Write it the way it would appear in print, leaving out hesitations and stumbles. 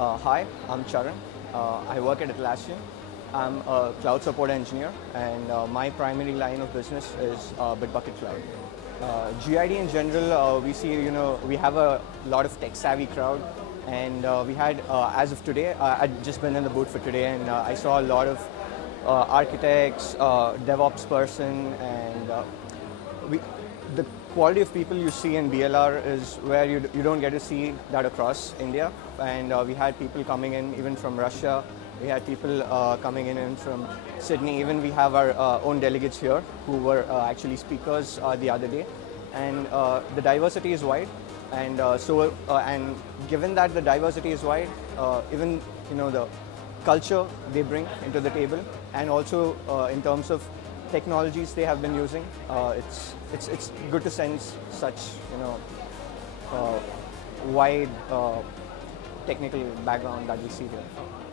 Hi, I'm Charan. I work at Atlassian. I'm a cloud support engineer, and my primary line of business is Bitbucket Cloud. GID in general, we see, we have a lot of tech-savvy crowd, and we had, as of today, I'd just been in the booth for today, and I saw a lot of architects, DevOps person, and the quality of people you see in BLR is where you don't get to see that across India. And we had people coming in even from Russia. We had people coming in from Sydney. Even we have our own delegates here who were actually speakers the other day. And the diversity is wide. And and given that the diversity is wide, even the culture they bring into the table, and also in terms of technologies they have been using, it's good to sense such wide technical background that we see here.